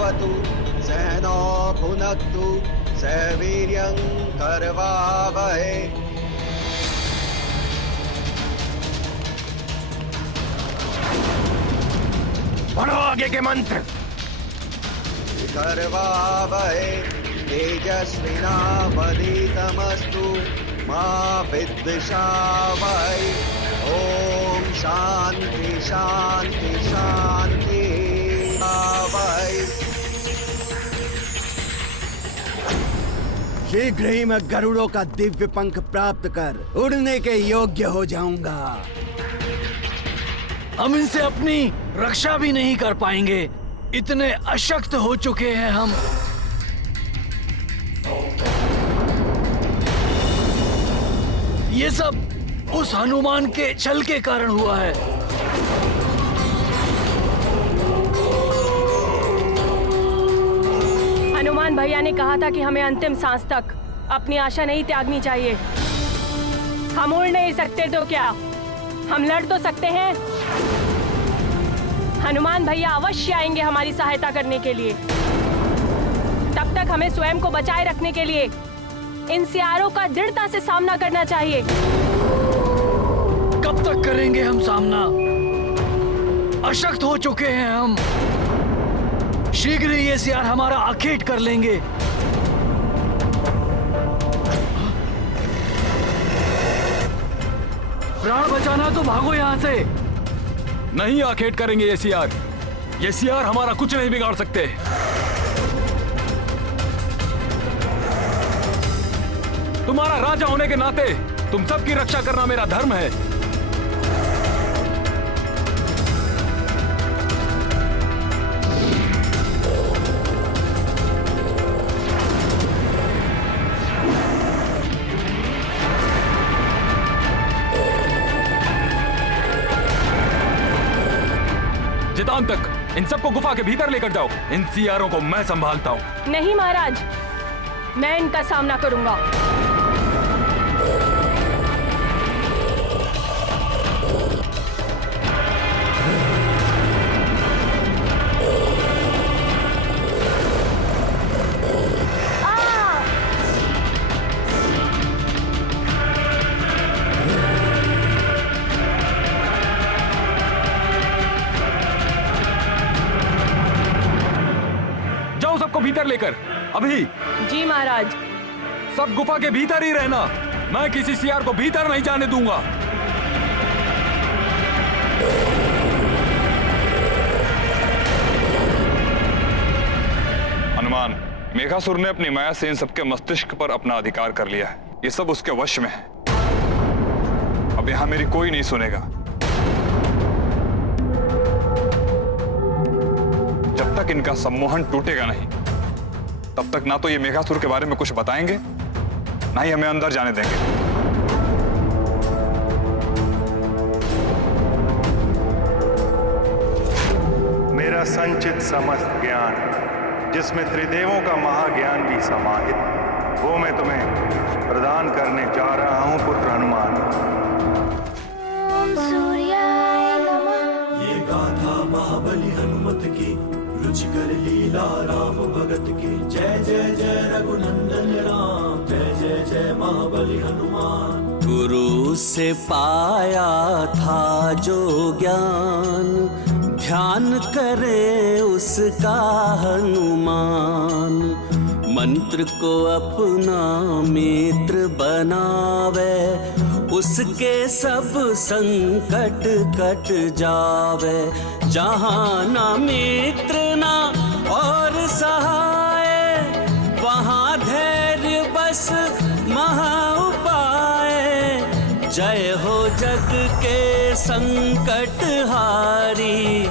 भवतु सहनो भुनक्तु सह वीर्यं करवावहै। पढ़ो आगे के मंत्र। करवावहै तेजस्विनावधीतमस्तु मा विद्विषावहै। ओम शांति शांति शांति आवहै। शीघ्र ही मैं गरुड़ों का दिव्य पंख प्राप्त कर उड़ने के योग्य हो जाऊंगा। हम इनसे अपनी रक्षा भी नहीं कर पाएंगे, इतने अशक्त हो चुके हैं हम। ये सब उस हनुमान के छल के कारण हुआ है। हनुमान भैया ने कहा था कि हमें अंतिम सांस तक अपनी आशा नहीं त्यागनी चाहिए। हम उड़ नहीं सकते तो क्या, हम लड़ तो सकते हैं। हनुमान भैया अवश्य आएंगे हमारी सहायता करने के लिए। तब तक हमें स्वयं को बचाए रखने के लिए इन सियारों का दृढ़ता से सामना करना चाहिए। कब तक करेंगे हम सामना? अशक्त हो चुके हैं हम। शीघ्र ही ये सियार हमारा आखेट कर लेंगे। प्राण बचाना तो भागो यहाँ से। नहीं आखेट करेंगे ये सियार। ये सियार हमारा कुछ नहीं बिगाड़ सकते। तुम्हारा राजा होने के नाते तुम सबकी रक्षा करना मेरा धर्म है। जितान तक इन सबको गुफा के भीतर लेकर जाओ। इन सियारों को मैं संभालता हूँ। नहीं महाराज, मैं इनका सामना करूंगा। सबको भीतर लेकर अभी। जी महाराज। सब गुफा के भीतर ही रहना। मैं किसी सियार को भीतर नहीं जाने दूंगा। हनुमान, मेघासुर ने अपनी माया से इन सबके मस्तिष्क पर अपना अधिकार कर लिया है। ये सब उसके वश में है। अब यहां मेरी कोई नहीं सुनेगा। जब तक इनका सम्मोहन टूटेगा नहीं, तब तक ना तो ये मेघासुर के बारे में कुछ बताएंगे, ना ही हमें अंदर जाने देंगे। मेरा संचित समस्त ज्ञान, जिसमें त्रिदेवों का महाज्ञान भी समाहित, वो मैं तुम्हें प्रदान करने जा रहा हूं पुत्र हनुमान। ओम सूर्याय नमः। ये गाथा महाबली हनुमत की, रुचिकर लीला राम भगत की। जय जय जय रघुनंदन राम, जय जय जय महाबली हनुमान। गुरु से पाया था जो ज्ञान, ध्यान करे उसका हनुमान। मंत्र को अपना मित्र बनावे, उसके सब संकट कट जावे। जहाँ ना मित्र ना और सहाय, वहाँ धैर्य बस महा उपाय। जय हो जग के संकट हारी,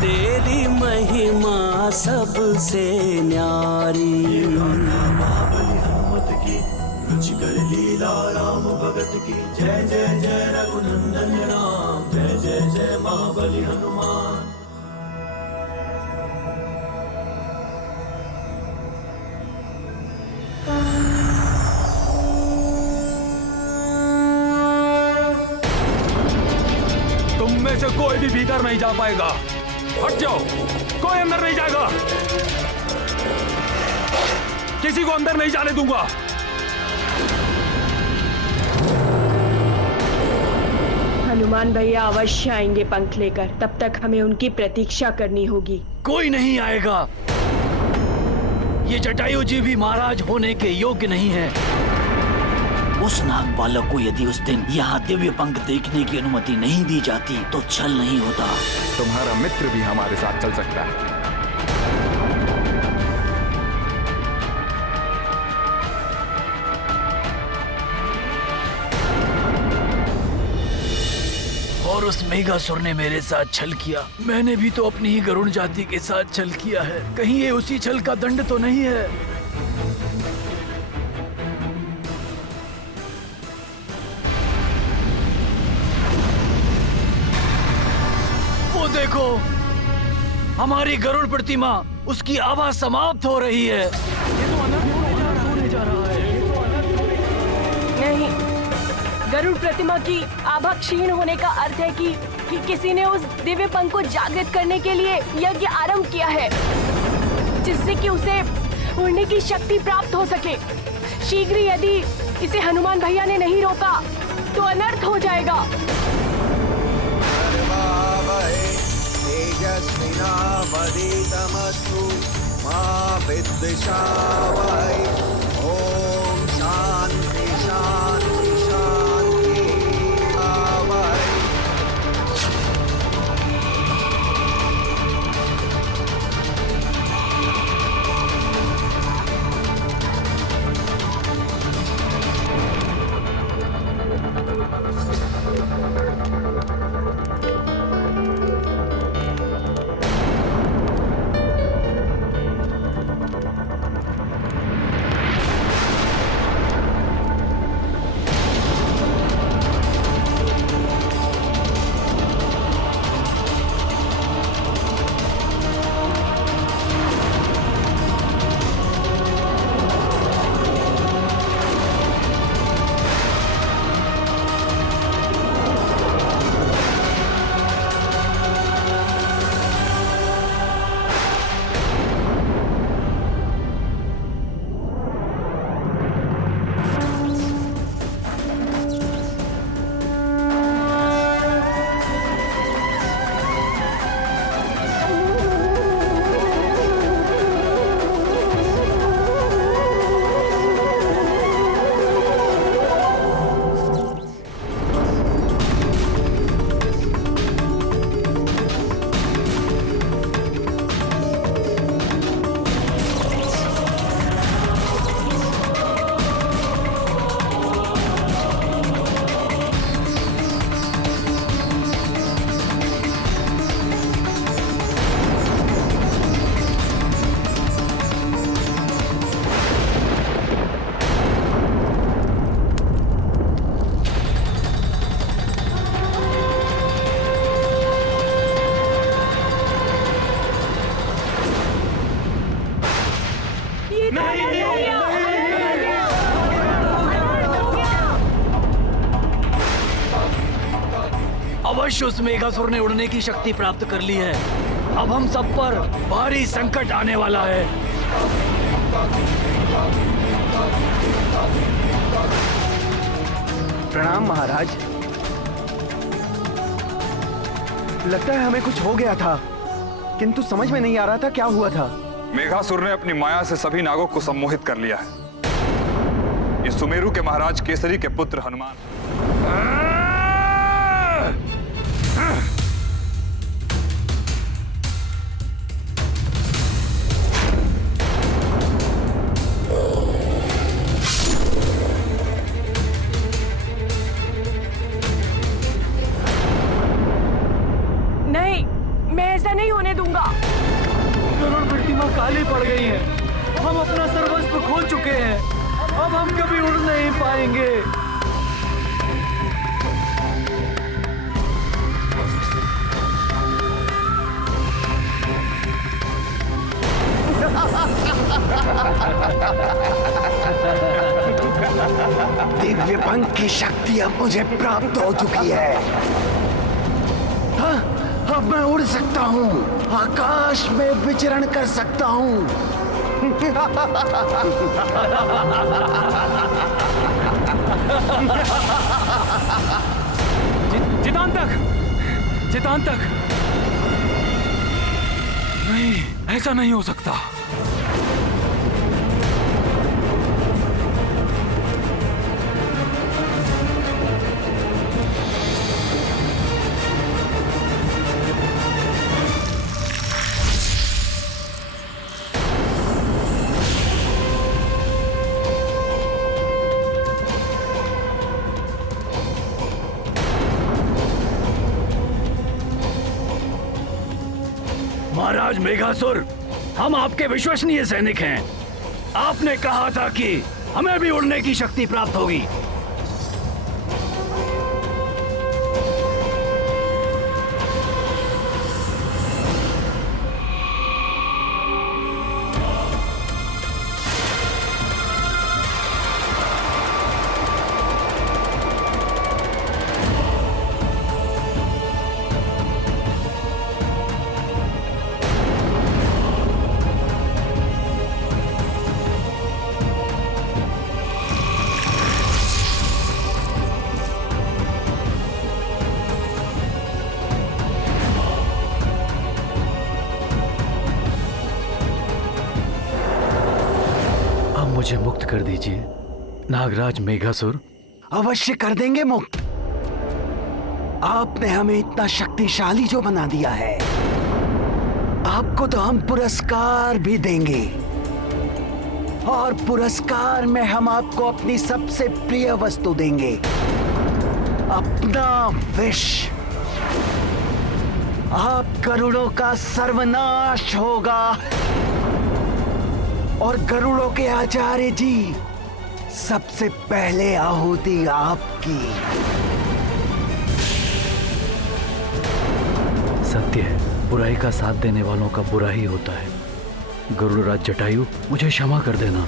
तेरी महिमा सबसे न्यारी। महाबली हनुमत की, रुचिकर लीला राम भगत की। जय जय जय रघुनंदन राम, जय जय जय महाबली हनुमान। तुम में से कोई भी भीतर नहीं जा पाएगा। हट जाओ, कोई अंदर नहीं जाएगा, किसी को अंदर नहीं जाने दूंगा। हनुमान भैया अवश्य आएंगे पंख लेकर, तब तक हमें उनकी प्रतीक्षा करनी होगी। कोई नहीं आएगा। ये जटायु जी भी महाराज होने के योग्य नहीं है। उस नाग बालक को यदि उस दिन यहाँ दिव्य पंख देखने की अनुमति नहीं दी जाती तो छल नहीं होता। तुम्हारा मित्र भी हमारे साथ चल सकता है। और उस मेघासुर ने मेरे साथ छल किया, मैंने भी तो अपनी ही गरुड़ जाति के साथ छल किया है। कहीं ये उसी छल का दंड तो नहीं है? वो देखो, हमारी गरुड़ प्रतिमा, उसकी आभा समाप्त हो रही है। ये तो अनर्थ होने जा रहा है। नहीं, गरुड़ प्रतिमा की आभा क्षीण होने का अर्थ है कि किसी ने उस दिव्य पंख को जागृत करने के लिए यज्ञ आरंभ किया है, जिससे कि उसे उड़ने की शक्ति प्राप्त हो सके। शीघ्र यदि इसे हनुमान भैया ने नहीं रोका तो अनर्थ हो जाएगा। तेजस्विनावधीतमस्तु मा विद्विषावहै। ओम शांति शांति शांति आवहै। अवश्य उस मेघासुर ने उड़ने की शक्ति प्राप्त कर ली है। अब हम सब पर भारी संकट आने वाला है। प्रणाम महाराज। लगता है हमें कुछ हो गया था, किंतु समझ में नहीं आ रहा था क्या हुआ था। मेघासुर ने अपनी माया से सभी नागों को सम्मोहित कर लिया है। ये सुमेरु के महाराज केसरी के पुत्र हनुमान। नहीं, मैं ऐसा नहीं होने दूंगा। गरुड़ प्रतिमा काली पड़ गई है। हम अपना सर्वस्व खो चुके हैं। अब हम कभी उड़ नहीं पाएंगे। दिव्य पंख की शक्ति अब मुझे प्राप्त हो चुकी है। हाँ, अब मैं उड़ सकता हूँ, आकाश में विचरण कर सकता हूँ। चितांतक नहीं, ऐसा नहीं हो सकता। महाराज मेघासुर, हम आपके विश्वसनीय सैनिक हैं। आपने कहा था कि हमें भी उड़ने की शक्ति प्राप्त होगी। मुझे मुक्त कर दीजिए नागराज मेघासुर। अवश्य कर देंगे मुक्त। आपने हमें इतना शक्तिशाली जो बना दिया है, आपको तो हम पुरस्कार भी देंगे, और पुरस्कार में हम आपको अपनी सबसे प्रिय वस्तु देंगे, अपना विष। आप गरुड़ों का सर्वनाश होगा, और गरुड़ों के आचार्य जी सबसे पहले आहुति आपकी। सत्य है, बुराई का साथ देने वालों का बुरा ही होता है। गरुड़राज जटायु, मुझे क्षमा कर देना।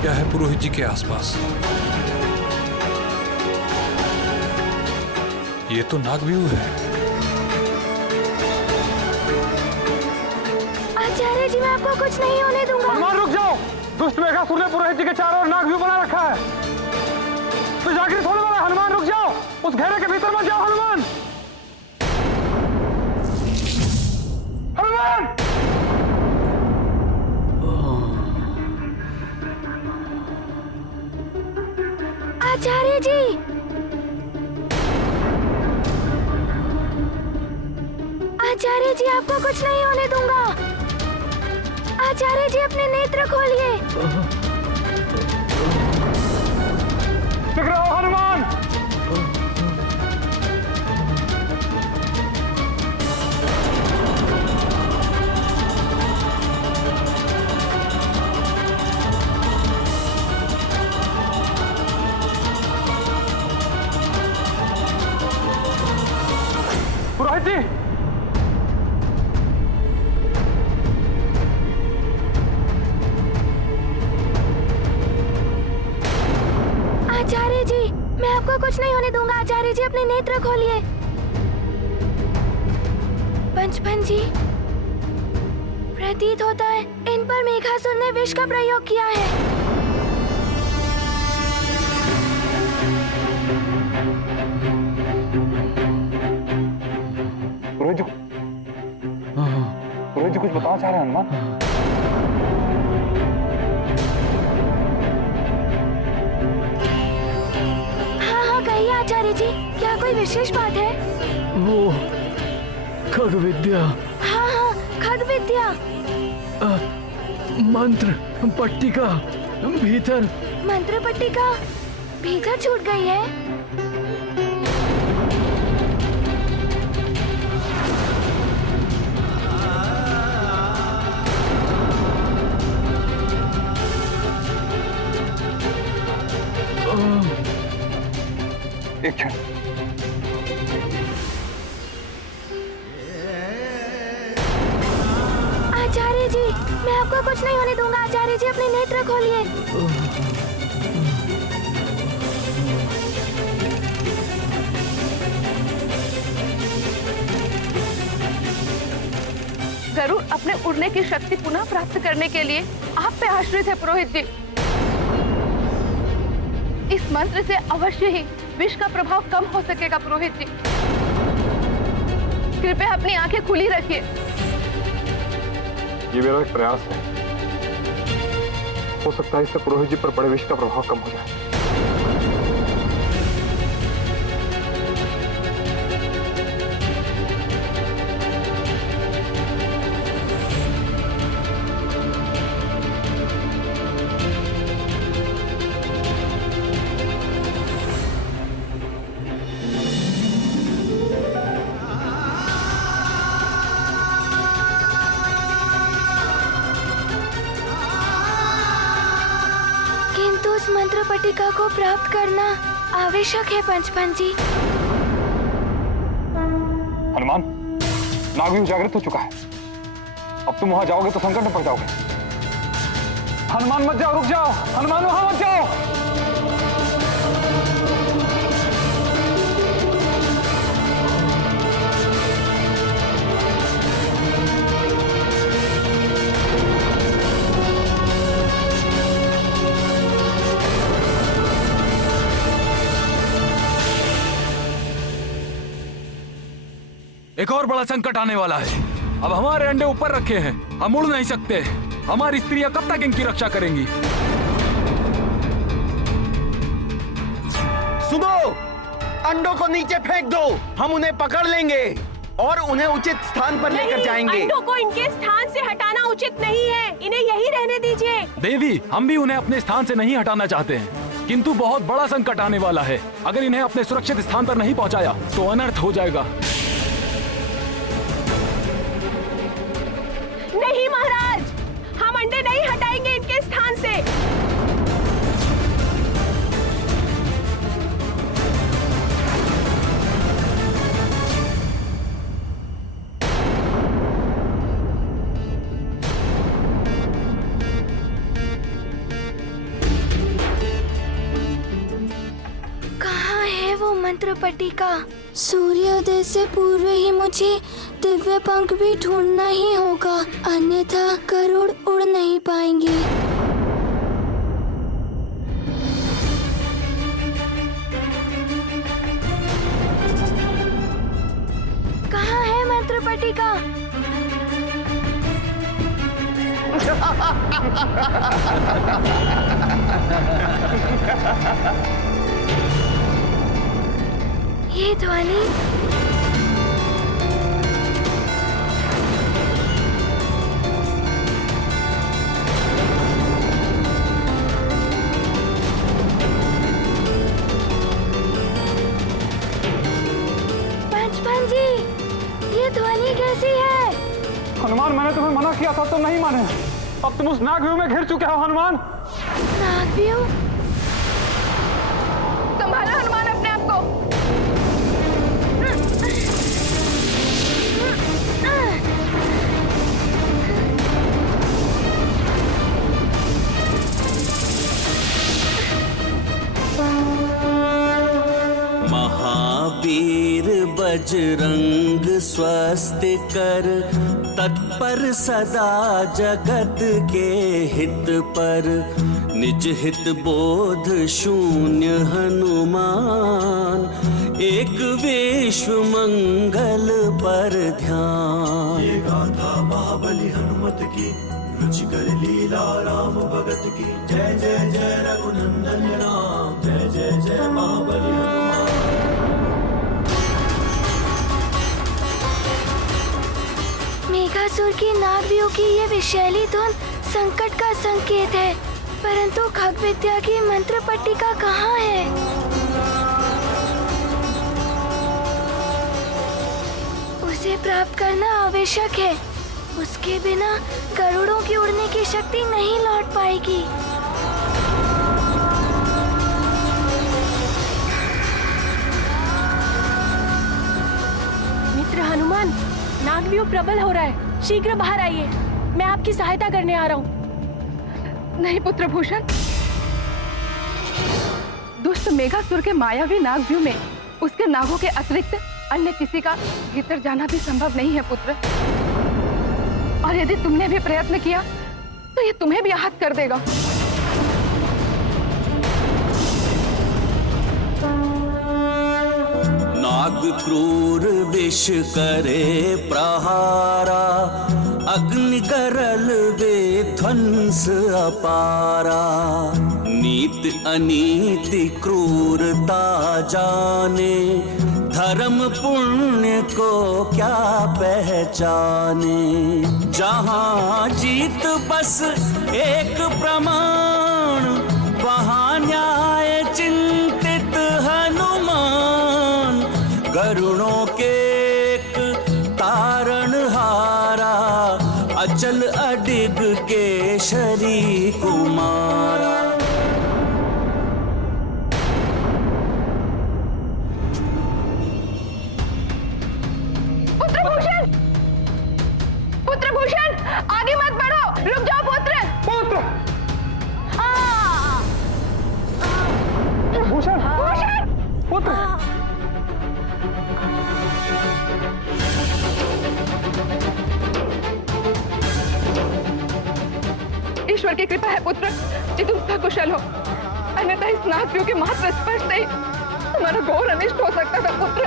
क्या है पुरोहित जी के आसपास? ये तो नागव्यूह है। आचार्य जी, मैं आपको कुछ नहीं होने दूंगा। हनुमान रुक जाओ! दुष्ट मेघासुर ने पुरोहित जी के चारों ओर नागव्यूह बना रखा है। तो जागृत होने वाला हनुमान, रुक जाओ! उस घेरे के भीतर मत जाओ हनुमान! हनुमान! आचार्य जी, आचार्य जी, आपको कुछ नहीं होने दूंगा। आचार्य जी, अपने नेत्र खोलिए। टिक रहो हनुमान! पुरोहित जी! आचार्य जी, मैं आपको कुछ नहीं होने दूंगा। आचार्य जी, अपने नेत्र खोलिए। पंचपन जी, प्रतीत होता है इन पर मेघासुर ने विष का प्रयोग किया है। जी कुछ बताना चाह रहे हैं हनुमान? हाँ हाँ कहिए आचार्य जी, क्या कोई विशेष बात है? वो खग विद्या, हाँ हाँ खग विद्या, मंत्र पट्टिका भीतर, मंत्र पट्टिका भीतर छूट गई है। एक क्षण। आचार्य जी मैं आपको कुछ नहीं होने दूंगा। आचार्य जी अपने नेत्र खोलिए। गरुड़ अपने उड़ने की शक्ति पुनः प्राप्त करने के लिए आप पे आश्रित है पुरोहित जी। इस मंत्र से अवश्य ही विष का प्रभाव कम हो सकेगा पुरोहित जी। कृपया अपनी आंखें खुली रखिए। ये मेरा एक प्रयास है, हो सकता है इससे पुरोहित जी पर बड़े विष का प्रभाव कम हो जाए। किंतु उस मंत्र पट्टिका को प्राप्त करना आवश्यक है पंचपन जी। हनुमान, नागव्यूह जागृत हो चुका है। अब तुम वहां जाओगे तो संकट में पड़ जाओगे। हनुमान मत जाओ, रुक जाओ। हनुमान वहां मत जाओ। एक और बड़ा संकट आने वाला है। अब हमारे अंडे ऊपर रखे हैं, हम उड़ नहीं सकते। हमारी स्त्रियां कब तक इनकी रक्षा करेंगी? सुनो, अंडों को नीचे फेंक दो, हम उन्हें पकड़ लेंगे और उन्हें उचित स्थान पर लेकर जाएंगे। अंडों को इनके स्थान से हटाना उचित नहीं है, इन्हें यही रहने दीजिए। देवी, हम भी उन्हें अपने स्थान से नहीं हटाना चाहते हैं, किंतु बहुत बड़ा संकट आने वाला है। अगर इन्हें अपने सुरक्षित स्थान पर नहीं पहुंचाया तो अनर्थ हो जाएगा। नहीं महाराज, हम अंडे नहीं हटाएंगे इनके स्थान से। कहाँ है वो मंत्र पट्टिका? सूर्योदय से पूर्व ही मुझे दिव्य पंख भी ढूंढना ही होगा, अन्यथा गरुड़ उड़ नहीं पाएंगे। कहाँ है मंत्र पट्टिका? ये ध्वनि पंचपन जी, ये ध्वनि कैसी है? हनुमान, मैंने तुम्हें मना किया था, तुम नहीं माने। अब तुम उस नागव्यूह में घिर चुके हो हनुमान। नागव्यूह? संभालो हनुमान अपने आप को। महावीर बजरंग स्वस्ति कर, तत्पर सदा जगत के हित पर। निज हित बोध शून्य हनुमान, एक विश्व मंगल पर ध्यान। ये गाथा महाबली हनुमत की, रुचिकर लीला राम भगत की। जय जय जय रघुनंदन राम, जय जय जय महाबली हनुमान। मेघासुर की नागव्यूह की ये विषैली धुन संकट का संकेत है, परंतु खग विद्या की मंत्र पट्टिका कहाँ है? उसे प्राप्त करना आवश्यक है। उसके बिना गरुड़ों की उड़ने की शक्ति नहीं लौट पाएगी। मित्र हनुमान, नागव्यूह प्रबल हो रहा है, शीघ्र बाहर आइए, मैं आपकी सहायता करने आ रहा हूँ। नहीं पुत्र भूषण, दुष्ट मेघासुर के मायावी नागव्यूह में उसके नागों के अतिरिक्त अन्य किसी का भीतर जाना भी संभव नहीं है पुत्र। और यदि तुमने भी प्रयत्न किया तो ये तुम्हें भी आहत कर देगा। नाग क्रूर विष करे प्रहारा, अग्नि करल वे ध्वंस अपारा। नीत अनीति क्रूरता जाने, धर्म पुण्य को क्या पहचाने। जहाँ जीत बस एक प्रमाण, वहाँ न्याय चिंतित हनुमान। गरुड़ों के एक तारण हारा, अचल अडिग केशरी कुमारा। पुत्र भूषण, आगे मत बढ़ो, रुक जाओ पुत्र। पुत्र भूषण, भूषण, पुत्र। ईश्वर की कृपा है पुत्र कि तुम सकुशल हो, अन्यथा इस नागव्यूह के मात्र स्पर्श से ही तुम्हारा घोर अनिष्ट हो सकता था पुत्र।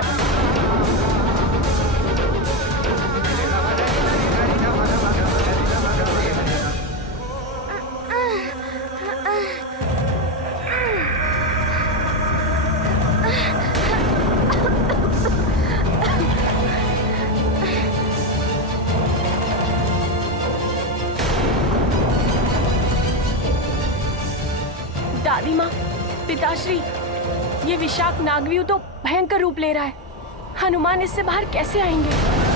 दादी माँ, पिताश्री, ये विषाक्त नागव्यूह तो भयंकर रूप ले रहा है। हनुमान इससे बाहर कैसे आएंगे?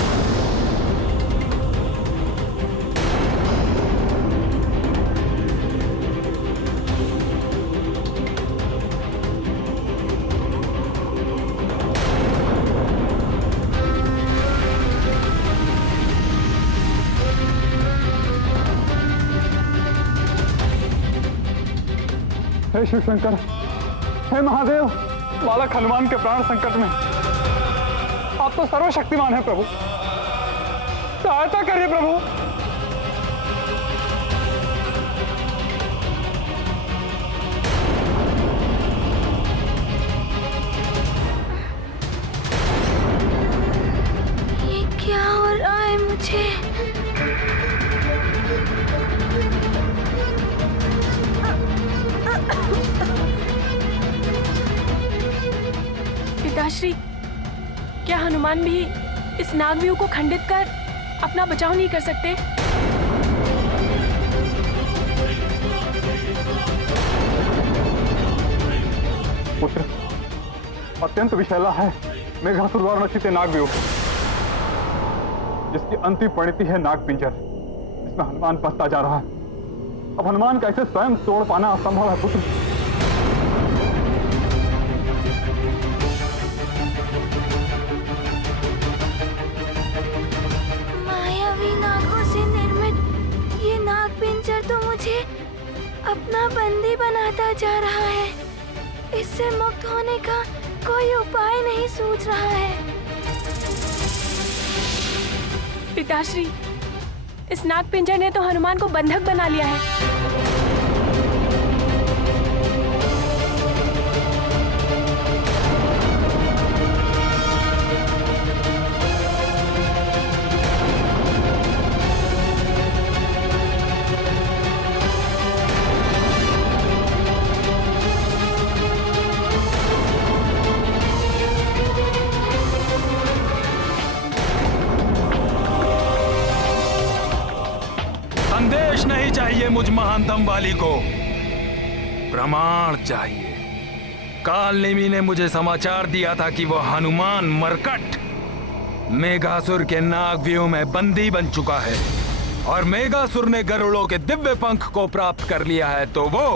हे शिव शंकर, हे महादेव, बालक हनुमान के प्राण संकट में। आप तो सर्वशक्तिमान हैं प्रभु, सहायता करिए प्रभु। ये क्या हो रहा है मुझे? पिताश्री, क्या हनुमान भी इस नागव्यूह को खंडित कर अपना बचाव नहीं कर सकते? पुत्र, अत्यंत विषैला है मेघासुर द्वारा रचित नागव्यूह, जिसकी अंतिम परिणति है नागपिंजर। इसमें हनुमान फंसता जा रहा है। अब हनुमान का इसे स्वयं तोड़ पाना असंभव है पुत्र। मायावी नागों से निर्मित ये नागपिंजर तो मुझे अपना बंदी बनाता जा रहा है। इससे मुक्त होने का कोई उपाय नहीं सूझ रहा है। पिताश्री, इस नागपिंजर ने तो हनुमान को बंधक बना लिया है। चाहिए मुझ महानतम वाली को? प्रमाण चाहिए। कालनेमी ने मुझे समाचार दिया था कि वो हनुमान मरकट मेघासुर के नागव्यूह में बंदी बन चुका है और मेघासुर ने गरुड़ों के दिव्य पंख को प्राप्त कर लिया है, तो वो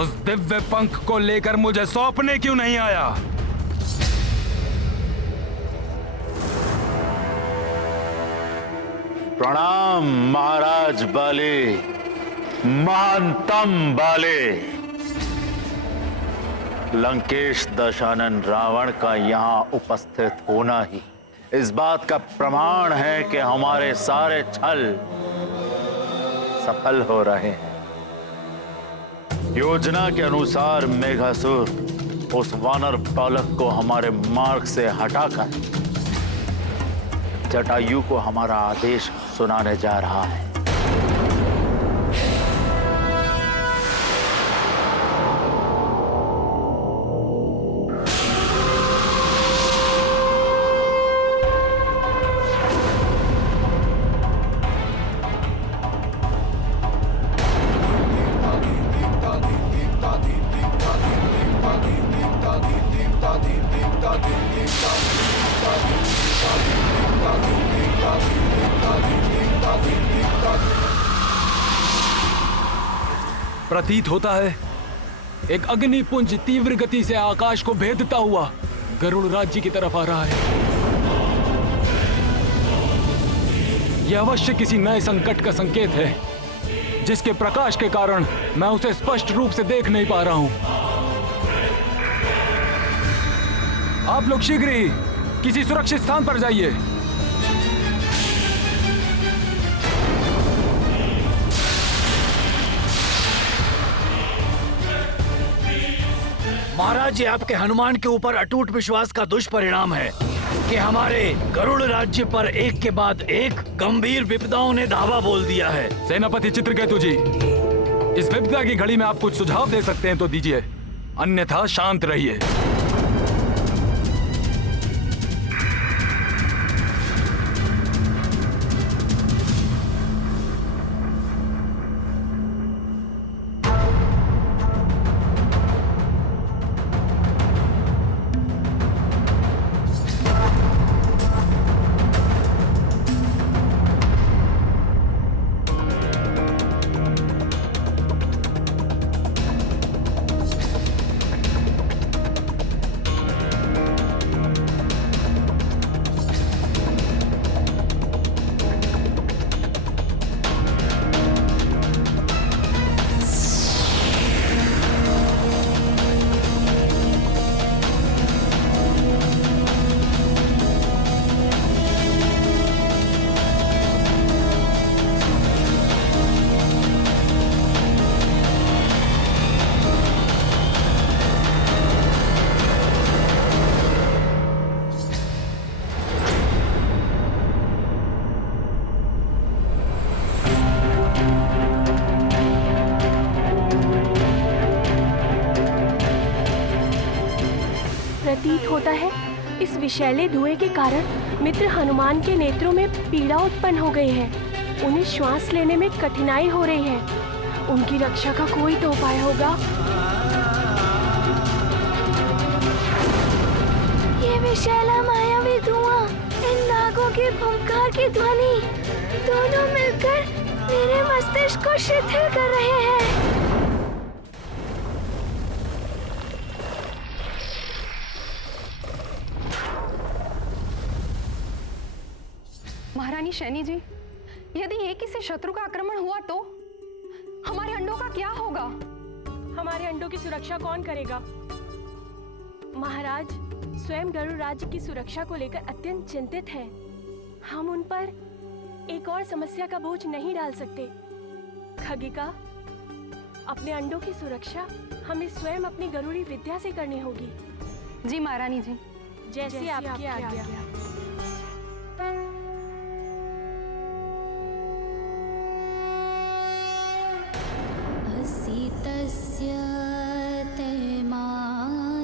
उस दिव्य पंख को लेकर मुझे सौंपने क्यों नहीं आया? प्रणाम महाराज बाले, महानतम बाले। लंकेश दशानन रावण का यहाँ उपस्थित होना ही इस बात का प्रमाण है कि हमारे सारे छल सफल हो रहे हैं। योजना के अनुसार मेघासुर उस वानर बालक को हमारे मार्ग से हटाकर जटायु को हमारा आदेश सुनाने जा रहा है। प्रतीत होता है एक अग्निपुंज तीव्र गति से आकाश को भेदता हुआ गरुड़ राज्य की तरफ आ रहा है। यह अवश्य किसी नए संकट का संकेत है, जिसके प्रकाश के कारण मैं उसे स्पष्ट रूप से देख नहीं पा रहा हूं। आप लोग शीघ्र ही किसी सुरक्षित स्थान पर जाइए। महाराज, ये आपके हनुमान के ऊपर अटूट विश्वास का दुष्परिणाम है कि हमारे गरुड़ राज्य पर एक के बाद एक गंभीर विपदाओं ने धावा बोल दिया है। सेनापति चित्रकेतु जी, इस विपदा की घड़ी में आप कुछ सुझाव दे सकते हैं तो दीजिए, अन्यथा शांत रहिए। प्रतीत होता है इस विषैले धुएं के कारण मित्र हनुमान के नेत्रों में पीड़ा उत्पन्न हो गई है। उन्हें श्वास लेने में कठिनाई हो रही है। उनकी रक्षा का कोई तो उपाय होगा। ये विशैला मायावी धुआं, इन नागों की फुंकार की ध्वनि, दोनों मिलकर मेरे मस्तिष्क को शिथिल कर रहे हैं। महारानी शैनी जी, यदि ये किसी शत्रु का आक्रमण हुआ तो हमारे अंडों का क्या होगा? हमारे अंडों की सुरक्षा कौन करेगा? महाराज स्वयं गरुड़ राज्य की सुरक्षा को लेकर अत्यंत चिंतित हैं। हम उन पर एक और समस्या का बोझ नहीं डाल सकते। खगिका, अपने अंडों की सुरक्षा हमें स्वयं अपनी गरुड़ी विद्या से करनी होगी। जी महारानी जी, जैसे आपकी आज्ञा। तस्य तैमातस्य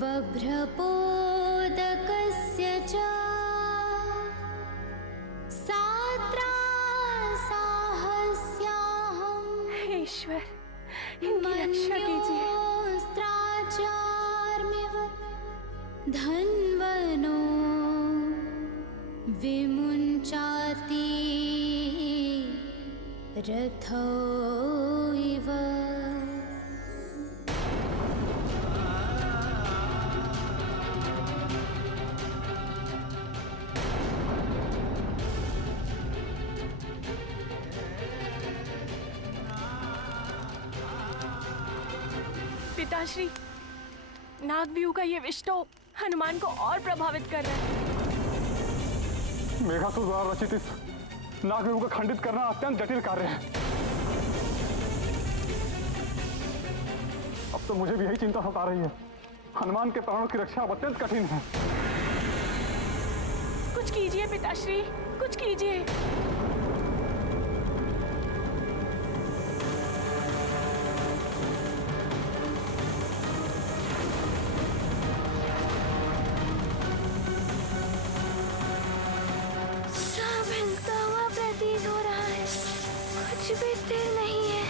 वभ्रपोदकस्य च साधनस्य ईश्वर इनकी रक्षा कीजिए। धन्वनो विमुञ्चाति रथो इव। पिताश्री, नागव्यूह का ये विष तो हनुमान को और प्रभावित कर रहा है। मेघासुर द्वारा रचित इस नागव्यूह को खंडित करना अत्यंत जटिल कार्य है। अब तो मुझे भी यही चिंता सता रही है। हनुमान के प्राणों की रक्षा अब अत्यंत कठिन है। कुछ कीजिए पिताश्री, कुछ कीजिए। हो रहा है, कुछ भी स्थिर नहीं है।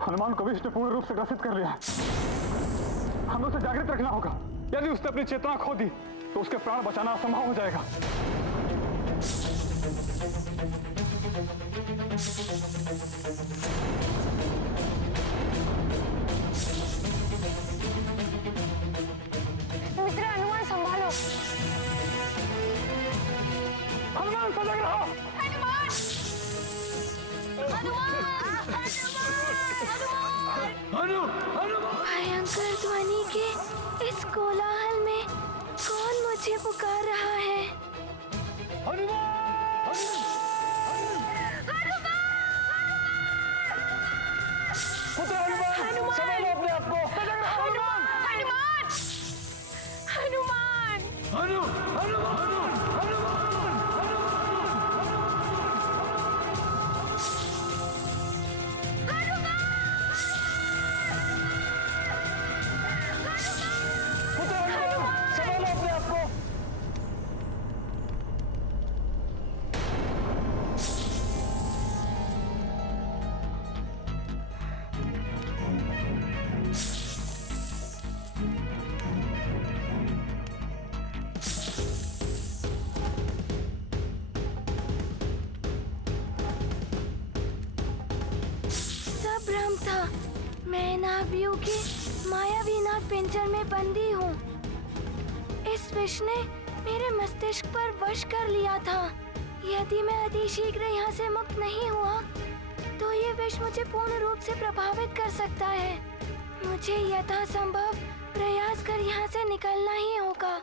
हनुमान को विष ने पूर्ण रूप से ग्रसित कर लिया है। हमें उसे जागृत रखना होगा। यदि उसने अपनी चेतना खो दी तो उसके प्राण बचाना असंभव हो जाएगा। मित्र हनुमान, संभालो। हनुमान सजग रहो। हनुमान, हनुमान, भयंकर ध्वनि के इस कोलाहल में कौन मुझे पुकार रहा है? मैं नागव्यूह के मायावी नाग पिंजर में बंदी हूँ। इस विष ने मेरे मस्तिष्क पर वश कर लिया था। यदि मैं अतिशीघ्र यहाँ से मुक्त नहीं हुआ तो ये विष मुझे पूर्ण रूप से प्रभावित कर सकता है। मुझे यथासंभव प्रयास कर यहाँ से निकलना ही होगा।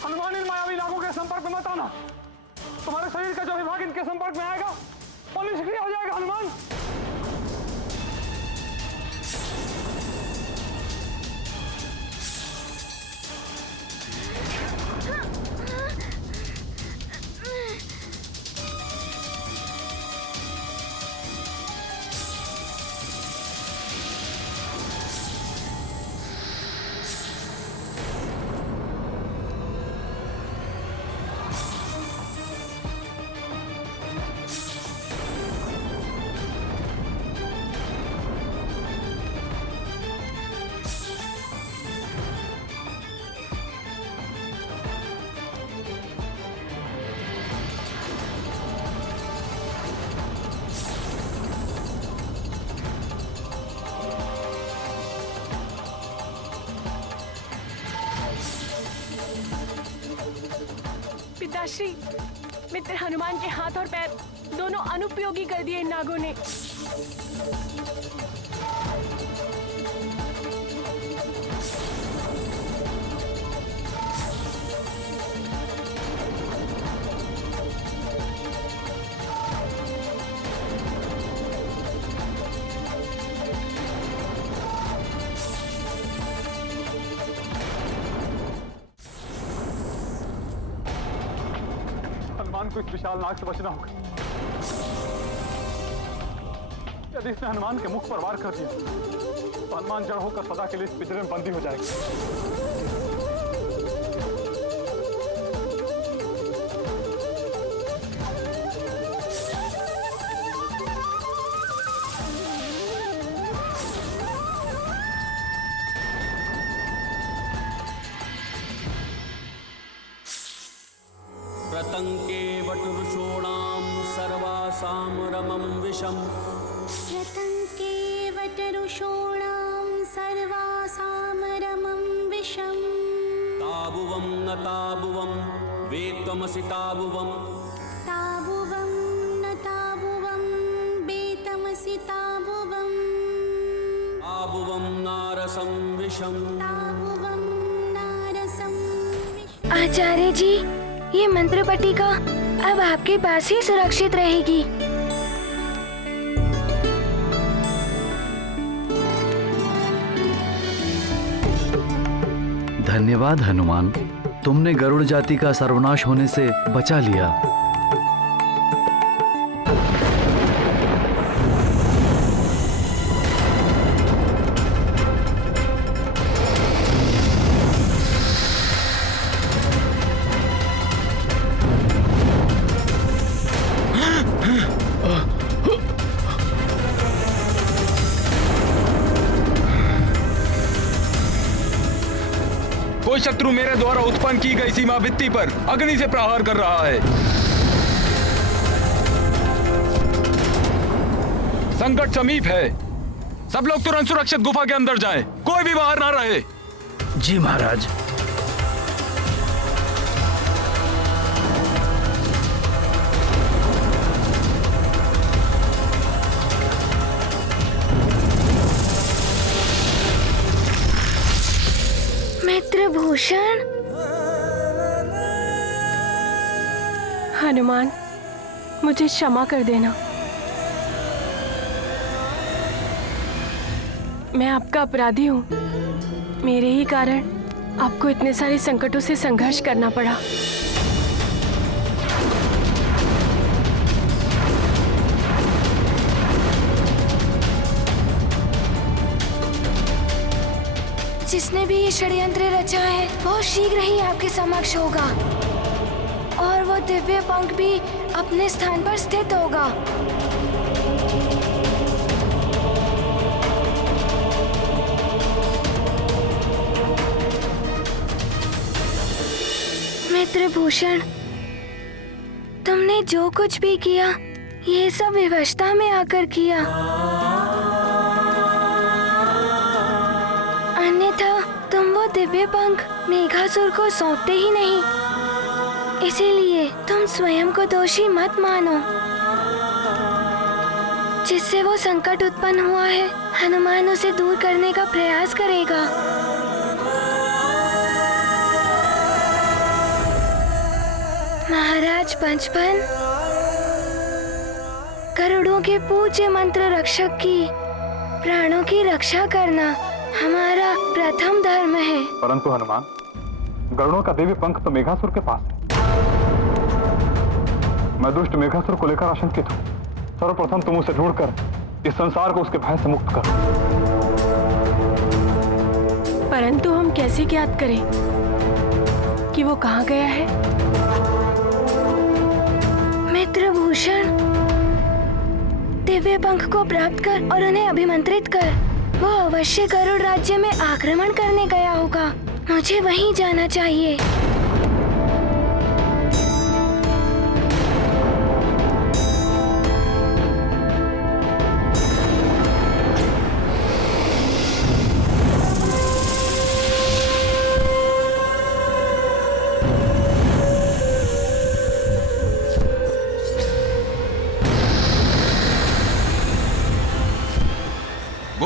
हनुमान, इन मायावी नागों के संपर्क में मत आना। तुम्हारे शरीर का जो विभाग इनके संपर्क में आएगा वो निष्क्रिय हो जाएगा। हनुमान, पिताश्री, मित्र हनुमान के हाथ और पैर दोनों अनुपयोगी कर दिए इन नागों ने। हनुमान को इस विशाल नाग से बचना होगा। यदि इसने हनुमान के मुख पर वार कर दिया तो हनुमान जड़ होकर सदा के लिए इस पिंजरे में बंदी हो जाएगी। प्रतंके वटुरुषोणां सर्वासां रमं विषम् प्रतंके वटरुषोणां सर्वासां रमं विषम् ताबुवं न ताबुवं वेत्त्वमसि ताबुवं ताबुवं न ताबुवं वेत्त्वमसि ताबुवं ताबुवं नारसं विषम् ताबुवं नारसं विषम्। आचार्य जी, ये मंत्र पट्टिका अब आपके पास ही सुरक्षित रहेगी। धन्यवाद हनुमान, तुमने गरुड़ जाति का सर्वनाश होने से बचा लिया। कोई शत्रु मेरे द्वारा उत्पन्न की गई सीमा भित्ति पर अग्नि से प्रहार कर रहा है। संकट समीप है। सब लोग तुरंत सुरक्षित गुफा के अंदर जाएं। कोई भी बाहर ना रहे। जी महाराज। मित्रभूषण। हनुमान, मुझे क्षमा कर देना। मैं आपका अपराधी हूँ। मेरे ही कारण आपको इतने सारे संकटों से संघर्ष करना पड़ा। जिसने भी ये षड्यंत्र रचा है वो शीघ्र ही आपके समक्ष होगा और वो दिव्य पंख भी अपने स्थान पर स्थित होगा। मित्रभूषण, तुमने जो कुछ भी किया ये सब विवशता में आकर किया, अन्यथा तुम वो दिव्य पंख मेघासुर को सौंपते ही नहीं। इसीलिए तुम स्वयं को दोषी मत मानो। जिससे वो संकट उत्पन्न हुआ है, हनुमान उसे दूर करने का प्रयास करेगा। महाराज पंचपन, करोड़ों के पूज्य मंत्र रक्षक की प्राणों की रक्षा करना हमारा प्रथम धर्म है। परंतु हनुमान, गरुड़ों का दिव्य पंख तो मेघासुर के पास है। मैं दुष्ट मेघासुर को लेकर आशंकित हूँ। सर्वप्रथम तुम उसे ढूंढकर इस संसार को उसके भय से मुक्त कर। परंतु हम कैसे ज्ञात करें कि वो कहाँ गया है? मित्रभूषण, दिव्य पंख को प्राप्त कर और उन्हें अभिमंत्रित कर। वो अवश्य गरुड़ राज्य में आक्रमण करने गया होगा। मुझे वहीं जाना चाहिए।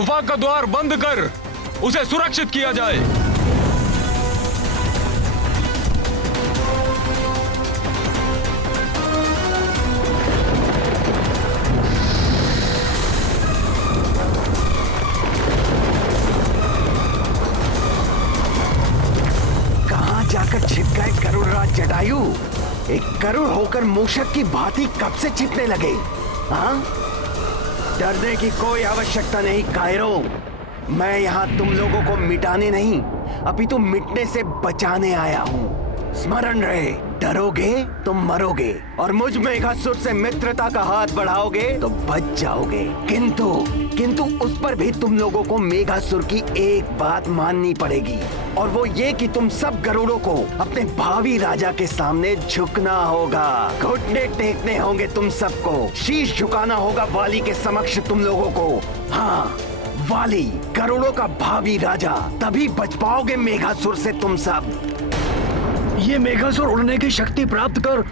गुफा का द्वार बंद कर उसे सुरक्षित किया जाए। कहां जाकर छिप गए गरुड़राज जटायु? एक गरुड़ होकर मूषक की भांति कब से छिपने लगे? हाँ? डरने की कोई आवश्यकता नहीं कायरो। मैं यहाँ तुम लोगों को मिटाने नहीं, अपितु मिटने से बचाने आया हूँ। स्मरण रहे, डरोगे तो मरोगे और मुझ मेघासुर से मित्रता का हाथ बढ़ाओगे तो बच जाओगे। किंतु उस पर भी तुम लोगों को मेघासुर की एक बात माननी पड़ेगी, और वो ये कि तुम सब गरुड़ों को अपने भावी राजा के सामने झुकना होगा। घुटने टेकने होंगे तुम सबको, शीश झुकाना होगा वाली के समक्ष तुम लोगों को। हाँ, वाली गरुड़ों का भावी राजा, तभी बच पाओगे मेघासुर से तुम सब। ये मेघासुर उड़ने की शक्ति प्राप्त कर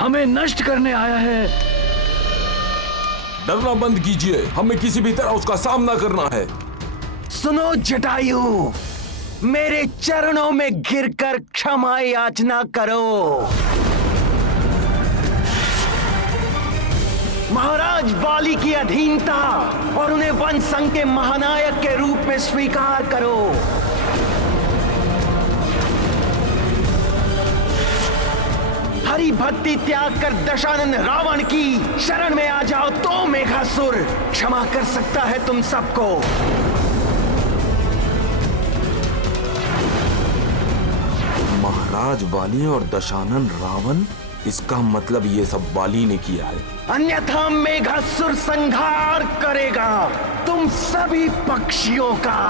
हमें नष्ट करने आया है। डरना बंद कीजिए, हमें किसी भी तरह उसका सामना करना है। सुनो जटायु, मेरे चरणों में गिरकर क्षमा याचना करो। महाराज वाली की अधीनता और उन्हें वन संघ के महानायक के रूप में स्वीकार करो। हरि भक्ति त्याग कर दशानन रावण की शरण में आ जाओ तो मेघासुर क्षमा कर सकता है तुम सबको। महाराज वाली और दशानन रावण, इसका मतलब ये सब वाली ने किया है। अन्यथा मेघासुर संहार करेगा तुम सभी पक्षियों का।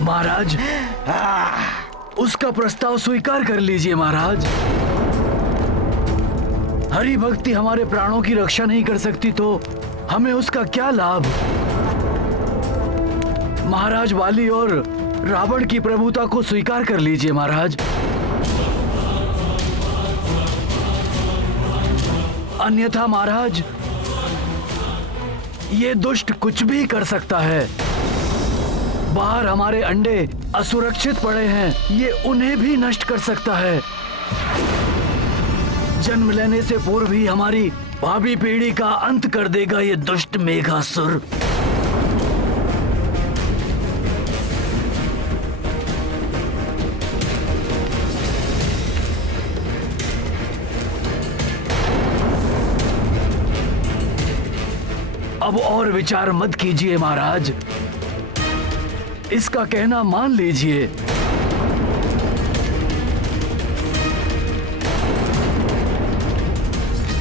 महाराज, उसका प्रस्ताव स्वीकार कर लीजिए महाराज। हरि भक्ति हमारे प्राणों की रक्षा नहीं कर सकती तो हमें उसका क्या लाभ? महाराज वाली और रावण की प्रभुता को स्वीकार कर लीजिए महाराज। अन्यथा महाराज, ये दुष्ट कुछ भी कर सकता है। बाहर हमारे अंडे असुरक्षित पड़े हैं, ये उन्हें भी नष्ट कर सकता है। जन्म लेने से पूर्व ही हमारी भावी पीढ़ी का अंत कर देगा ये दुष्ट मेघासुर। अब और विचार मत कीजिए महाराज, इसका कहना मान लीजिए।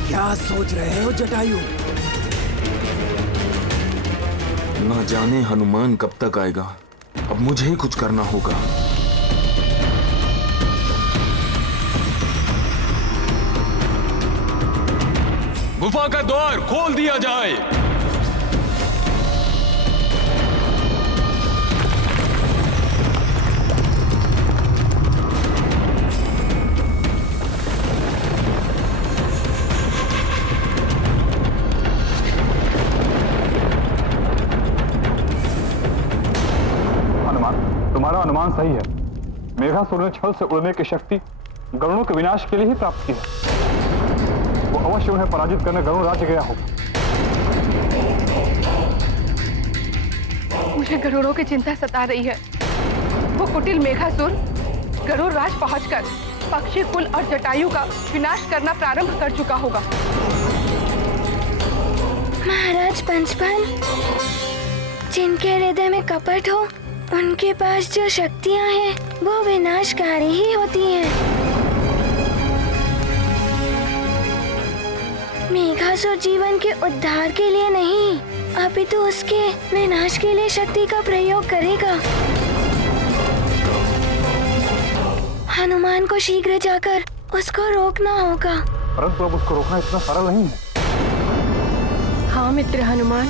क्या सोच रहे हो जटायु? न जाने हनुमान कब तक आएगा, अब मुझे ही कुछ करना होगा। गुफा का द्वार खोल दिया जाए। तुम्हारा अनुमान सही है। मेघासुर ने छल से उड़ने की शक्ति गरुड़ों के विनाश के लिए ही प्राप्त की है। वो अवश्य उन्हें पराजित करने गरुड़ राज्य गया होगा। मुझे गरुड़ों की चिंता सता रही है। वो कुटिल मेघासुर गरुड़ राज पहुंचकर पक्षी कुल और जटायु का विनाश करना प्रारंभ कर चुका होगा। महाराज पंचपन, जिनके हृदय में कपट हो उनके पास जो शक्तियां हैं वो विनाशकारी ही होती हैं। मेघासुर जीवन के उद्धार के लिए नहीं, अपितु उसके विनाश के लिए शक्ति का प्रयोग करेगा। हनुमान को शीघ्र जाकर उसको रोकना होगा। परंतु अब उसको रोकना इतना सरल नहीं है। हाँ मित्र हनुमान,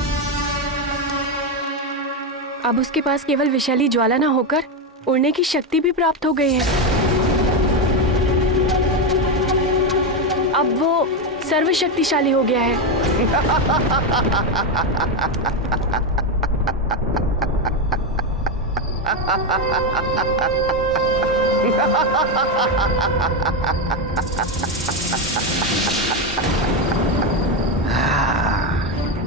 अब उसके पास केवल विशाली ज्वाला न होकर उड़ने की शक्ति भी प्राप्त हो गई है। अब वो सर्वशक्तिशाली हो गया है।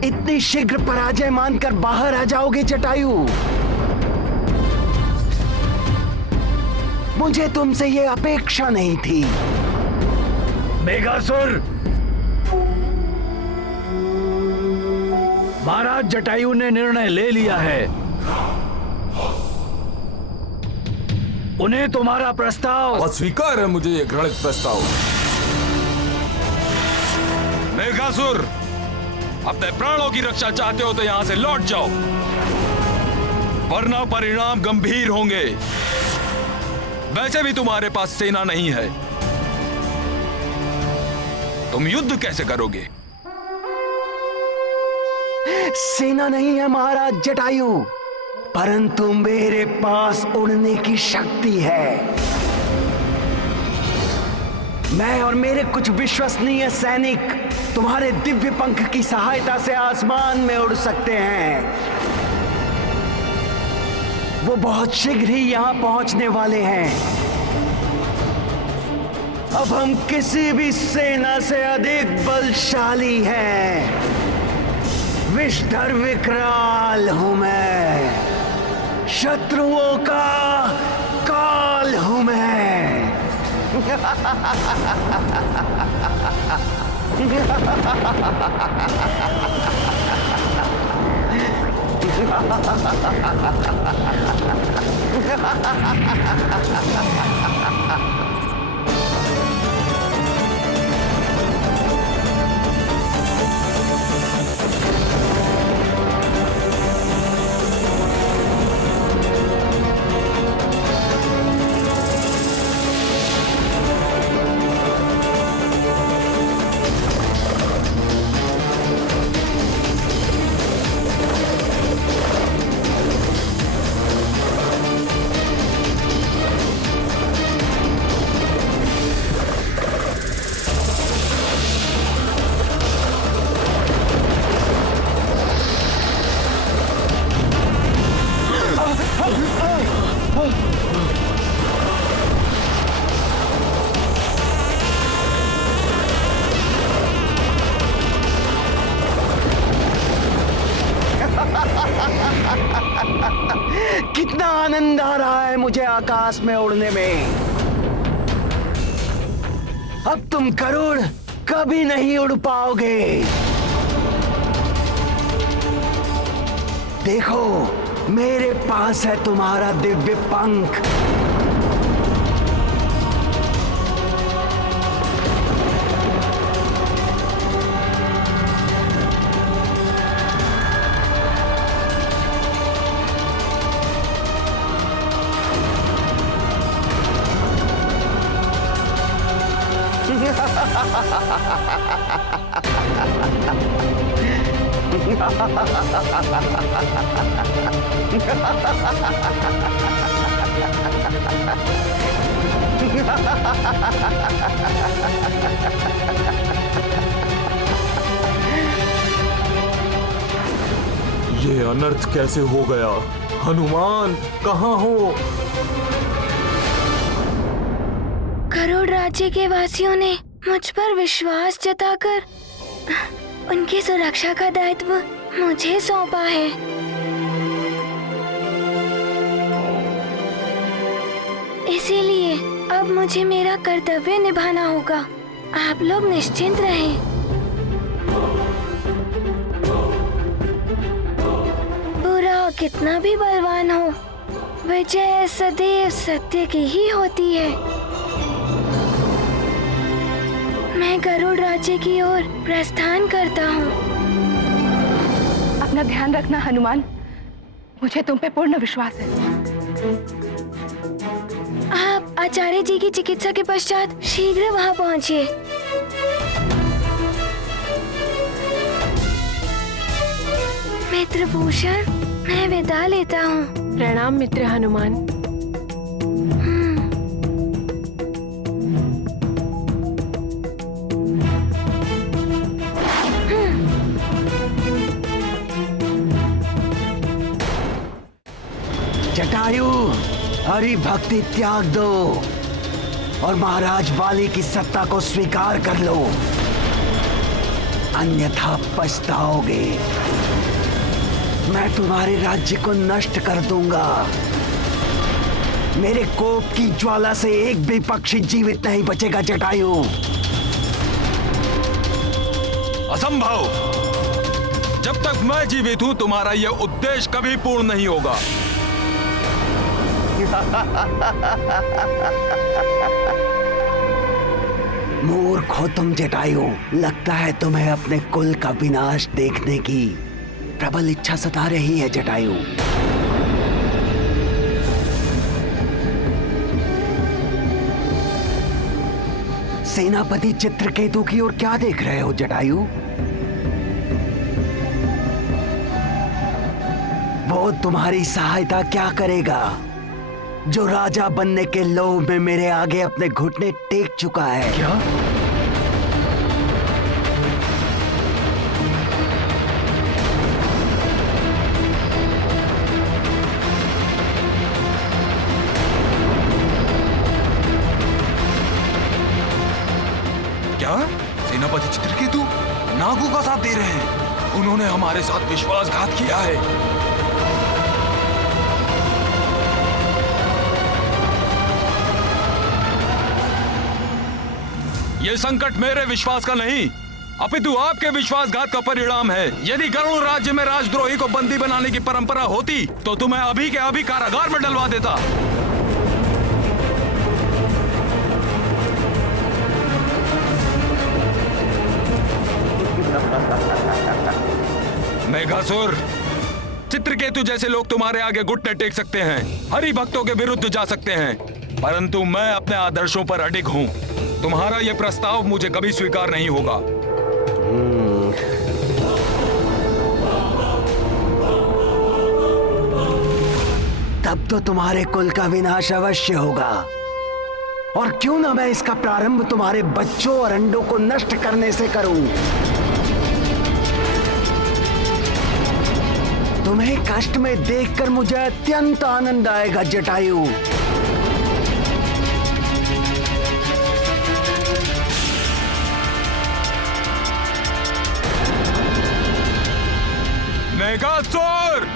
इतनी शीघ्र पराजय मानकर बाहर आ जाओगे जटायु? मुझे तुमसे ये अपेक्षा नहीं थी। मेघासुर, महाराज जटायु ने निर्णय ले लिया है। उन्हें तुम्हारा प्रस्ताव अस्वीकार है। मुझे ये घृणित प्रस्ताव। मेघासुर, अपने प्राणों की रक्षा चाहते हो तो यहां से लौट जाओ, वरना परिणाम गंभीर होंगे। वैसे भी तुम्हारे पास सेना नहीं है, तुम युद्ध कैसे करोगे? सेना नहीं है महाराज जटायु, परंतु मेरे पास उड़ने की शक्ति है। मैं और मेरे कुछ विश्वसनीय सैनिक तुम्हारे दिव्य पंख की सहायता से आसमान में उड़ सकते हैं। वो बहुत शीघ्र ही यहां पहुंचने वाले हैं। अब हम किसी भी सेना से अधिक बलशाली हैं। विषधर विकराल हूं मैं, शत्रुओं का काल हूं मैं। कितना आनंद आ रहा है मुझे आकाश में उड़ने में। अब तुम गरुड़ कभी नहीं उड़ पाओगे। देखो, मेरे पास है तुम्हारा दिव्य पंख। ये अनर्थ कैसे हो गया? हनुमान कहाँ हो? गरुड़ राज्य के वासियों ने मुझ पर विश्वास जताकर उनकी सुरक्षा का दायित्व मुझे सौंपा है। इसीलिए अब मुझे मेरा कर्तव्य निभाना होगा। आप लोग निश्चिंत रहें। बुरा कितना भी बलवान हो, विजय सदैव सत्य की ही होती है। मैं गरुड़ राज्य की ओर प्रस्थान करता हूँ। अपना ध्यान रखना हनुमान, मुझे तुम पे पूर्ण विश्वास है। आप आचार्य जी की चिकित्सा के पश्चात शीघ्र वहाँ पहुँचिए। मित्र भूषण, मैं विदा लेता हूँ। प्रणाम मित्र हनुमान। जटायु, हरि भक्ति त्याग दो और महाराज बाली की सत्ता को स्वीकार कर लो, अन्यथा पछताओगे। मैं तुम्हारे राज्य को नष्ट कर दूंगा। मेरे कोप की ज्वाला से एक भी पक्षी जीवित नहीं बचेगा जटायु। असंभव। जब तक मैं जीवित हूं तुम्हारा यह उद्देश्य कभी पूर्ण नहीं होगा। मूर्ख हो तुम जटायु। लगता है तुम्हें अपने कुल का विनाश देखने की प्रबल इच्छा सता रही है जटायु। सेनापति चित्रकेतु की ओर क्या देख रहे हो जटायु? वो तुम्हारी सहायता क्या करेगा जो राजा बनने के लोभ में मेरे आगे अपने घुटने टेक चुका है? क्या? क्या सेनापति चित्रकेतु नागों का साथ दे रहे हैं? उन्होंने हमारे साथ विश्वासघात किया है। ये संकट मेरे विश्वास का नहीं अपितु आपके विश्वासघात का परिणाम है। यदि गरुड़ राज्य में राजद्रोही को बंदी बनाने की परंपरा होती तो तुम्हें अभी के अभी कारागार में डलवा देता। मेघासुर, चित्रकेतु जैसे लोग तुम्हारे आगे घुटने टेक सकते हैं, हरि भक्तों के विरुद्ध जा सकते हैं, परंतु मैं अपने आदर्शों पर अडिग हूं। तुम्हारा यह प्रस्ताव मुझे कभी स्वीकार नहीं होगा। तब तो तुम्हारे कुल का विनाश अवश्य होगा। और क्यों ना मैं इसका प्रारंभ तुम्हारे बच्चों और अंडों को नष्ट करने से करूं। तुम्हें कष्ट में देखकर मुझे अत्यंत आनंद आएगा जटायु। मेघासुर!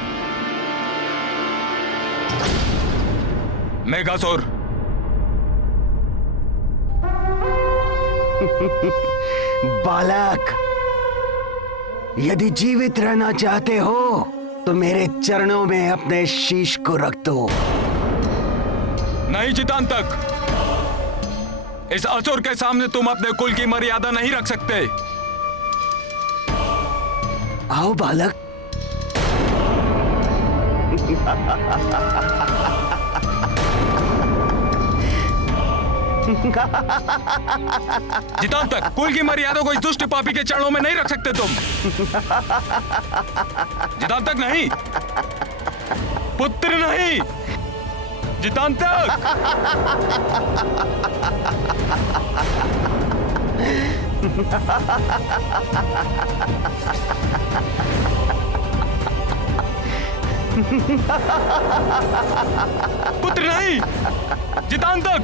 मेघासुर! बालक, यदि जीवित रहना चाहते हो तो मेरे चरणों में अपने शीश को रख दो। नहीं चितांतक, इस असुर के सामने तुम अपने कुल की मर्यादा नहीं रख सकते। आओ बालक। जितांतक, कुल की मर्यादा को इस दुष्ट पापी के चरणों में नहीं रख सकते तुम। जितांतक नहीं, पुत्र नहीं, जितांतक। पुत्र नहीं, जितांतक।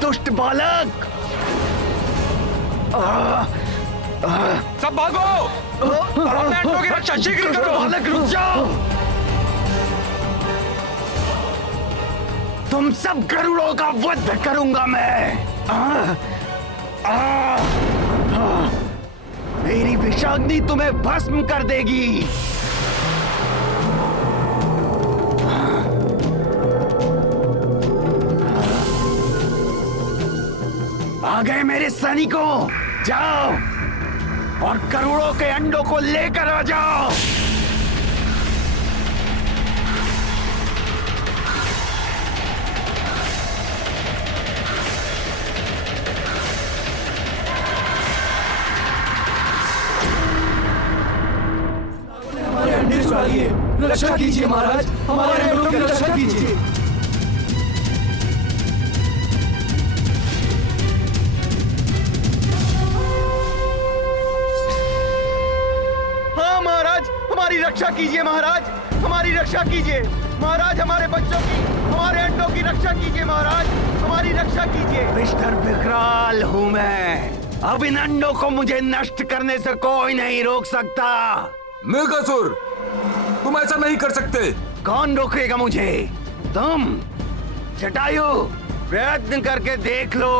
दुष्ट बालक! सब भागो! अपने अंडों की रक्षा शीघ्र करो! बालक रुक जाओ! तुम सब गरुड़ों का वध करूंगा मैं। मेरी विषाग्नि तुम्हें भस्म कर देगी। आ गए मेरे सैनिकों, जाओ और करोड़ों के अंडों को लेकर आ जाओ। हमारे अंडे चुराइए, रक्षा कीजिए महाराज, हमारे अंडों की रक्षा कीजिए। हाँ महाराज, हमारी रक्षा कीजिए महाराज, हमारी रक्षा कीजिए महाराज, हमारे बच्चों की, हमारे अंडों की रक्षा कीजिए महाराज, हमारी रक्षा कीजिए। मिस्टर विकराल हूँ मैं, अब इन अंडों को मुझे नष्ट करने से कोई नहीं रोक सकता। मेघासुर, तुम ऐसा नहीं कर सकते। कौन रोकेगा मुझे? तुम। जटायु, प्रयत्न करके देख लो।